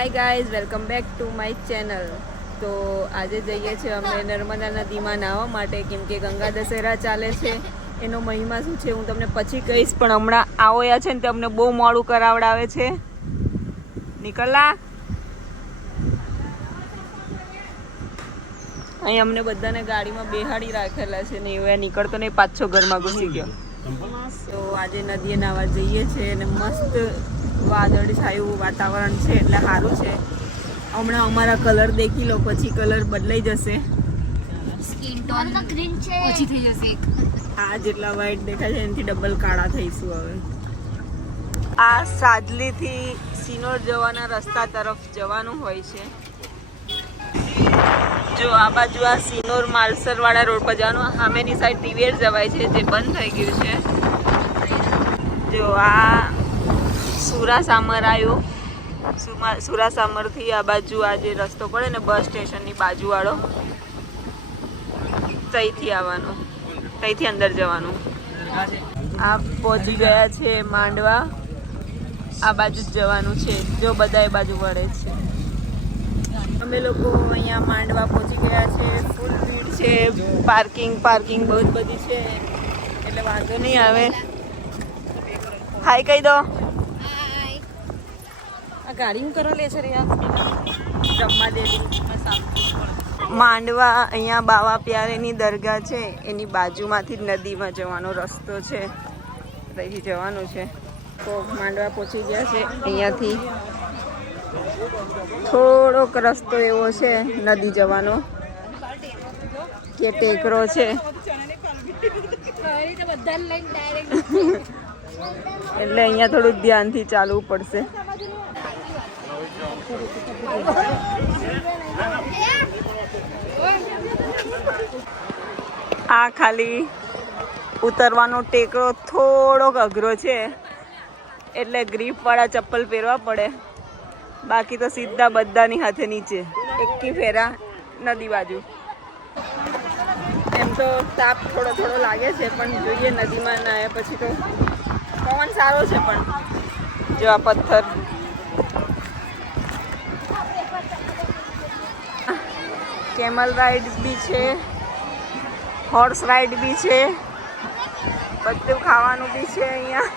Hi guys, welcome back to my channel. તો આજે જઈએ છીએ અમે નર્મદા નદીમાં નાહવા માટે, કેમ કે ગંગા દશેરા ચાલે છે. એનો મહિમા શું છે હું તમને પછી કહીશ, પણ હમણાં આવ્યા છે ને તે અમને બહુ મોડું કરાવડાવે છે. નીકળલા અહીં અમને બધાને ગાડીમાં બેહાડી રાખેલા છે ને હવે નીકળતો નહીં, પાછો ઘરમાં ઘૂસી ગયો. તો આજે નદીએ નાહવા જઈએ છીએ અને મસ્ત વાદળ છાયું વાતાવરણ છે એટલે સારું છે. હમણાં અમારા કલર દેખી લો, પછી કલર બદલાઈ જશે. સ્કિન ટોન ગ્રીન છે, ઓછી થઈ જશે. આ જેટલા વ્હાઈટ દેખાય છે એનાથી ડબલ કાળા થઈશું હવે. આ સાજલીથી સિનોર જવાના રસ્તા તરફ જવાનું હોય છે. જો આ બાજુ આ સિનોર માલસર વાળા રોડ પર જવાનું, સામેની સાઈડ દિવેર જવાય છે જે બંધ થઈ ગયું છે. જો આ સુરાસામર આવ્યું, સુરાસામરથી આ બાજુ આ જે રસ્તો પડે ને બસ સ્ટેશનની બાજુવાળો, ત્યાંથી આવવાનું, ત્યાંથી અંદર જવાનું. આ પહોંચી ગયા છે માંડવા, આ બાજુ જ જવાનું છે. જો બધા એ બાજુ વળે છે. અમે લોકો અહીંયા માંડવા પહોંચી ગયા છે. ફૂલ ભીડ છે, પાર્કિંગ બહુ જ બધી છે એટલે વાંધો નહીં આવે. હાય કહી દો. આ ગાડી હું કરવા લે છે રે રમવા દેલી. માંડવા અહીંયા બાવા પ્યારેની દરગાહ છે એની બાજુમાંથી જ નદીમાં જવાનો રસ્તો છે, ત્યાંથી જવાનું છે. તો માંડવા પહોંચી ગયા છે. અહીંયાથી થોડોક રસ્તો એવો છે નદી જવાનો કે ટેકરો છે એટલે અહીંયા થોડું ધ્યાનથી ચાલવું પડશે. આ ખાલી ઉતરવાનો ટેકરો થોડોક અઘરો છે એટલે ગ્રીપ વાળા ચપ્પલ પહેરવા પડે, બાકી તો સીધા બધાની હાથે નીચે એકી ફેરા નદી બાજુ. એમ તો તાપ થોડો લાગે છે પણ જોઈએ નદીમાં નાયા પછી તો પવન સારો છે. પણ જો આ પથ્થર, કેમલ રાઇડ્સ બી છે, હોર્સ રાઇડ બી છે, બધું ખાવાનું બી છે અહીંયા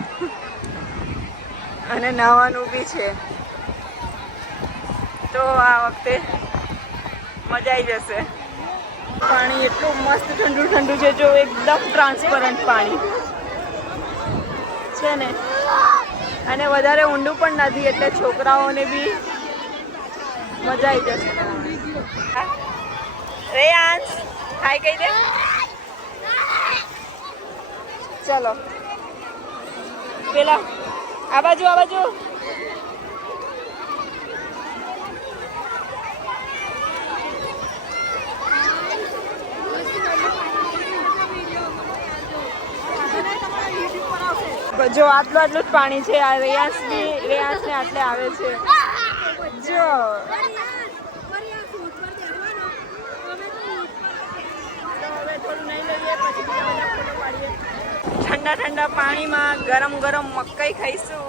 અને નહાવાનું બી છે. તો આ વખતે મજા આવી જશે. પાણી એટલું મસ્ત ઠંડુ છે, જો એકદમ ટ્રાન્સપરન્ટ પાણી છે ને, અને વધારે ઊંડું પણ નથી એટલે છોકરાઓને બી મજા આવી જશે. રેયાંશ હાય કહી દે. ચલો પેલા આ બાજુ જો આટલું જ પાણી છે. આ રેયાંશ ને આટલે આવે છે. જો ઠંડા પાણીમાં ગરમ મકાઈ ખાઈશું.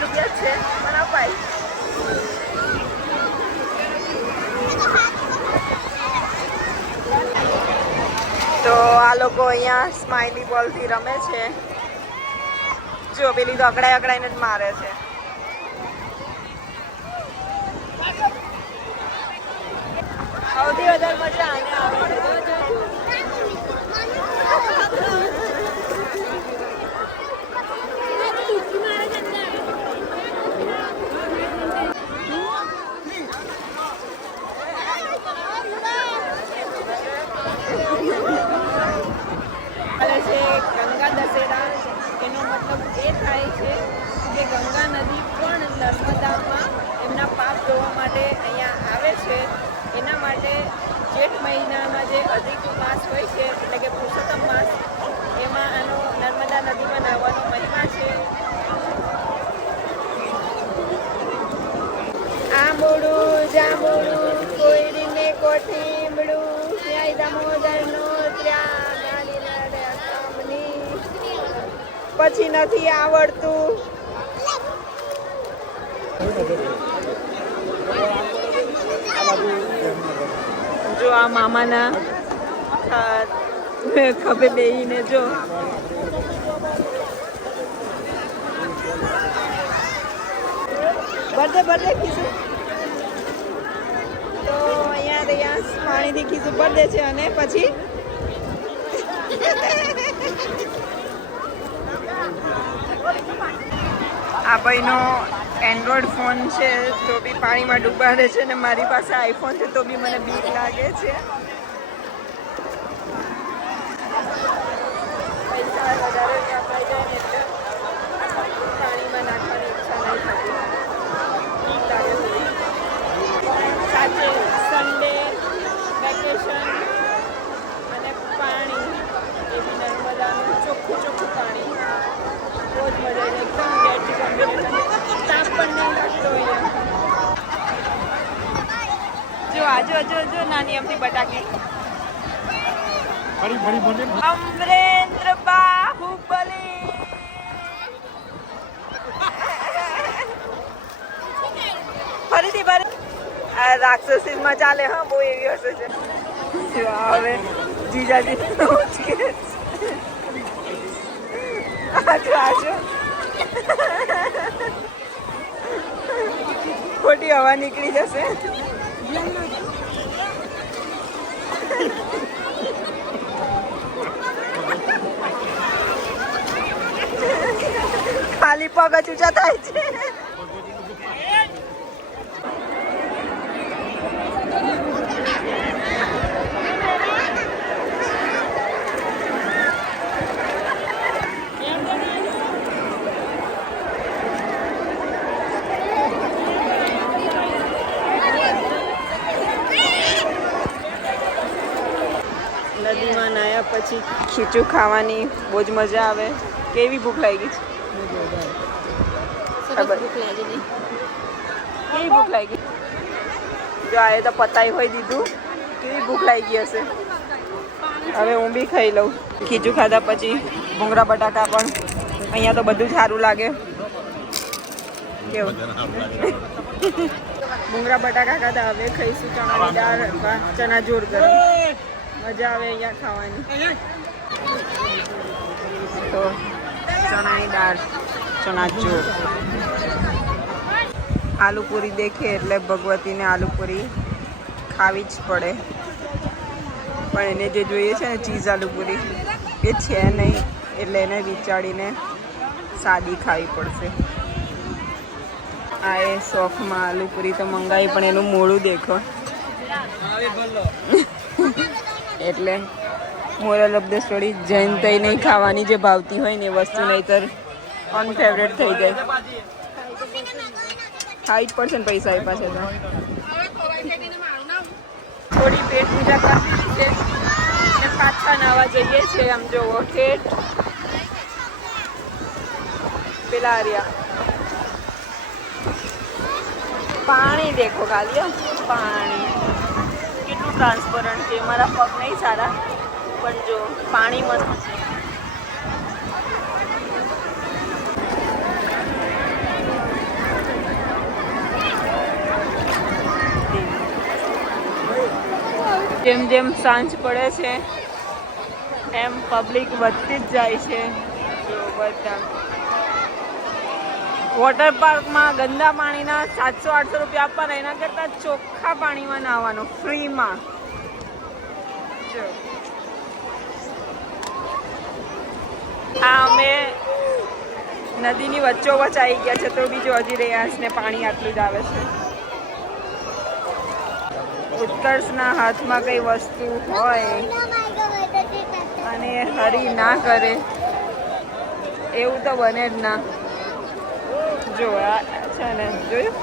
રૂપિયા જ છે પણ અપાય. તો આ લોકો અહીંયા સ્માઇલી બોલથી રમે છે. જો પેલી તો અકડાઈને જ મારે છે. સૌથી વધારે મજા આને આવે છે. ગંગા દશેરા એનો મતલબ એ થાય છે કે ગંગા નદી પણ નર્મદામાં એમના પાપ ધોવા માટે અહીંયા આવે છે. એના માટે જેઠ મહિનામાં જે અધિક માસ હોય છે એટલે કે પુરુષોત્તમ માસ એમાં આનો નર્મદા નદીમાં નાહવાનો મહિમા છે. આંબોડું જાંબુડું કોઈરીને કોઠીમડું ત્યાંય દામોદરનો પછી નથી આવડતું. જો આ મામાના ખભે બેહીને જો બધે ખીસું તો અહીંયા પાણીથી ખીસું ભરી દે છે અને પછી આ ભાઈનો એન્ડ્રોઈડ ફોન છે તો બી પાણીમાં ડૂબાડે છે ને મારી પાસે આઈફોન છે તો બી મને બીક લાગે છે. પૈસા વધારે વાપરાઈ જાય ને એટલે પાણીમાં નાખવાની ઈચ્છા નહીં થતી. બીક લાગે છે. સાથે સન્ડે વેકેશન અને પાણી એ બી નર્મદાનું ચોખ્ખું પાણી બહુ જ મજા આવે. એકદમ ડેટી કોમ્બિનેશન. તાપ પણ નહીં લાગતો અહીંયા. જો નાની અમથી બટાકી. અમરેન્દ્ર બાહુબલી. ફરીથી આ રાક્ષસીમાં ચાલે. હા બહુ એવી હશે છે. હવે જીજાજી ખોટી હવા નીકળી જશે. ખાલી પગ જ ઊંચા થાય છે. નદીમાં નાહ્યા પછી ખીચું ખાવાની બહુ જ મજા આવે. કેવી ભૂખ લાગી છે? કેવી ભૂખ લાગી? જો આ તો પતાઈ હોય દીધું. કેવી ભૂખ લાગી હશે. હવે હું બી ખાઈ લઉં. ખીચું ખાધા પછી ભૂંગળા બટાકા પણ અહીંયા તો બધું સારું લાગે. કેવું ભૂંગળા બટાકા ખાધા. હવે ખાઈશું ચણાની દાળ અથવા ચણા જોર ગરમ. મજા આવે અહીંયા ખાવાની. તો ચણાની દાળ ચણા ચોર. આલુ પૂરી દેખે એટલે ભગવતીને આલુ પૂરી ખાવી જ પડે. પણ એને જે જોઈએ છે ને ચીઝ આલુ પૂરી એ છે નહીં એટલે એને વિચારીને સાદી ખાવી પડશે. આ એ શોખમાં આલુ પૂરી તો મંગાવી પણ એનું મોડું દેખો એટલે moral of the story Jain તઈ નહીં ખાવાની જે ભાવતી હોય ને એ વસ્તુ નહીંતર અનફેવરેટ થઈ જાય. ખાઈ જ પડશે ને પૈસા એ પાસે તો. થોડી પેટ પૂજા કરી દીધી છે અને પાછા નાવા જઈએ છીએ. આમ જોવો ઠેઠ પેલા રહ્યા પાણી દેખો ખાલી. પાણી કેટલું ટ્રાન્સપરન્ટ છે. મારા પગ નહીં સારા પણ જો પાણી મસ્ત છે. જેમ જેમ સાંજ પડે છે એમ પબ્લિક વધતી જ જાય છે. જો બધા વોટર પાર્કમાં ગંદા પાણીના 700-800 રૂપિયા આપવાના, એના કરતાં ચોખ્ખા પાણીમાં નાહવાનું ફ્રીમાં. જો આ અમે નદીની વચ્ચોવચ આવી ગયા છે, તો બીજો હજી રેયાસને પાણી આટલું જ આવે છે. ઉત્કર્ષના હાથમાં કઈ વસ્તુ હોય અને હરી ના કરે એવું તો બને જ ના. જો આ છે ને, જોયું?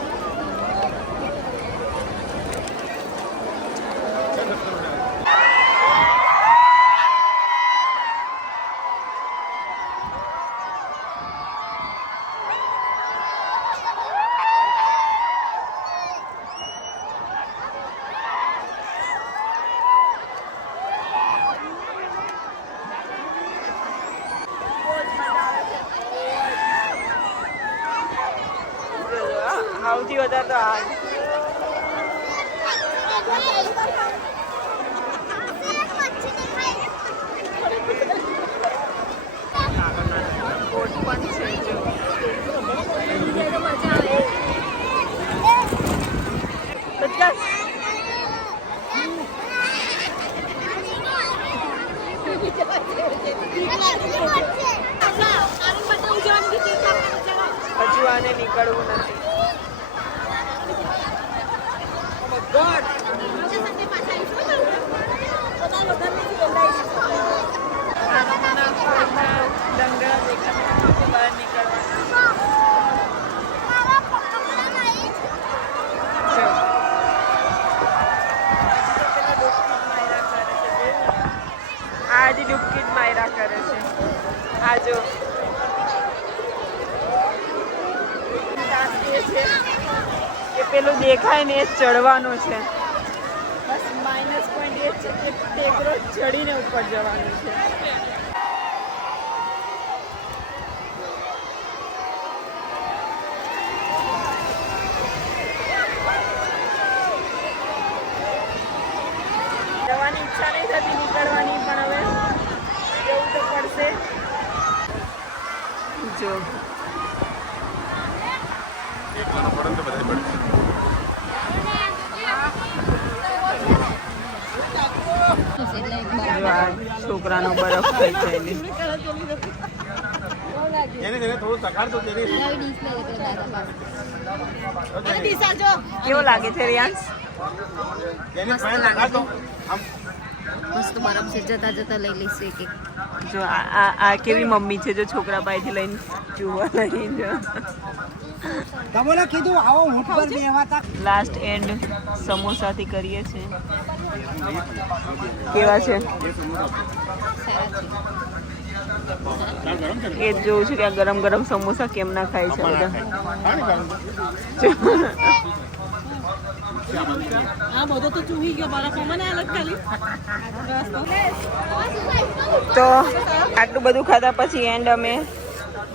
સૌથી વધારે તો આ બોટ પણ છે. જો હજુ આને નીકળવું નથી. આજે ડૂબકી જ માયરા કરે છે. આ જો કે પેલું દેખાય ને એ ચડવાનું છે. બસ માઇનસ પોઈન્ટ એ છે કે ટેકરો ચડીને ઉપર જવાનું છે. જવાની ઈચ્છા નહીં થતી નીકળવાની, પણ હવે જવું તો પડશે. જો છોકરાનો બરફ થઈ જાય. કેવો લાગે છે રિયાંશ? મસ્ત બરફ છે, જતા જતા લઈ લઈશું એક એક. જો આ કેવી મમ્મી છે, જો છોકરા પાસેથી લઈને જોવા લઈ જો. તમને કીધું આવો ઊંટ પર બેહવાતા. લાસ્ટ એન્ડ સમોસાથી કરીએ છીએ. કેવા છે એ જોઉં છું કે આ ગરમ ગરમ સમોસા કેમ ના ખાય છે બધા. તો આટલું બધું ખાધા પછી એન્ડ અમે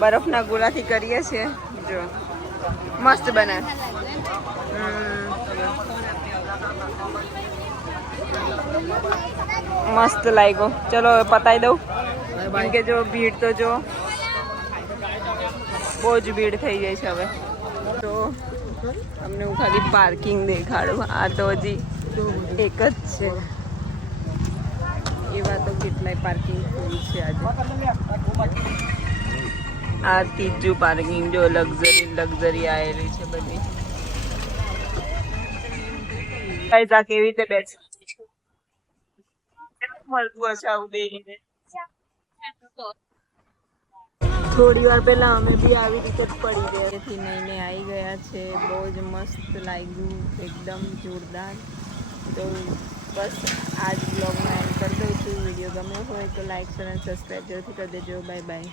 બરફના ગોળાથી કરીએ છીએ. જો મસ્ત બને. મસ્ત લાગ્યો. ચલો પતાવી દઉં, કેમ કે જો ભીડ તો જો બહુ જ ભીડ થઈ જાય છે હવે. તો અમને હું ખાલી પાર્કિંગ દેખાડું. આ તો હજી એક જ છે, એવા તો કેટલાય પાર્કિંગ ફૂલ છે આજે. આ ત્રીજું પાર્કિંગ જો લક્ઝરી આવેલી છે બધી. આ કેવી રીતે બેઠ મળતું હશે આવું બેહીને. થોડી વાર પહેલા અમે બી આવી રીતે જ પડી ગયા. તેથી નઈને આવી ગયા છે. બહુ જ મસ્ત લાગ્યું, એકદમ જોરદાર. તો બસ આ જ બ્લોગમાં એન્ડ કરી દઉં છું. વિડીયો ગમ્યો હોય તો લાઈક શેર અને સબસ્ક્રાઈબ જરૂરથી કરી દેજો. Bye bye.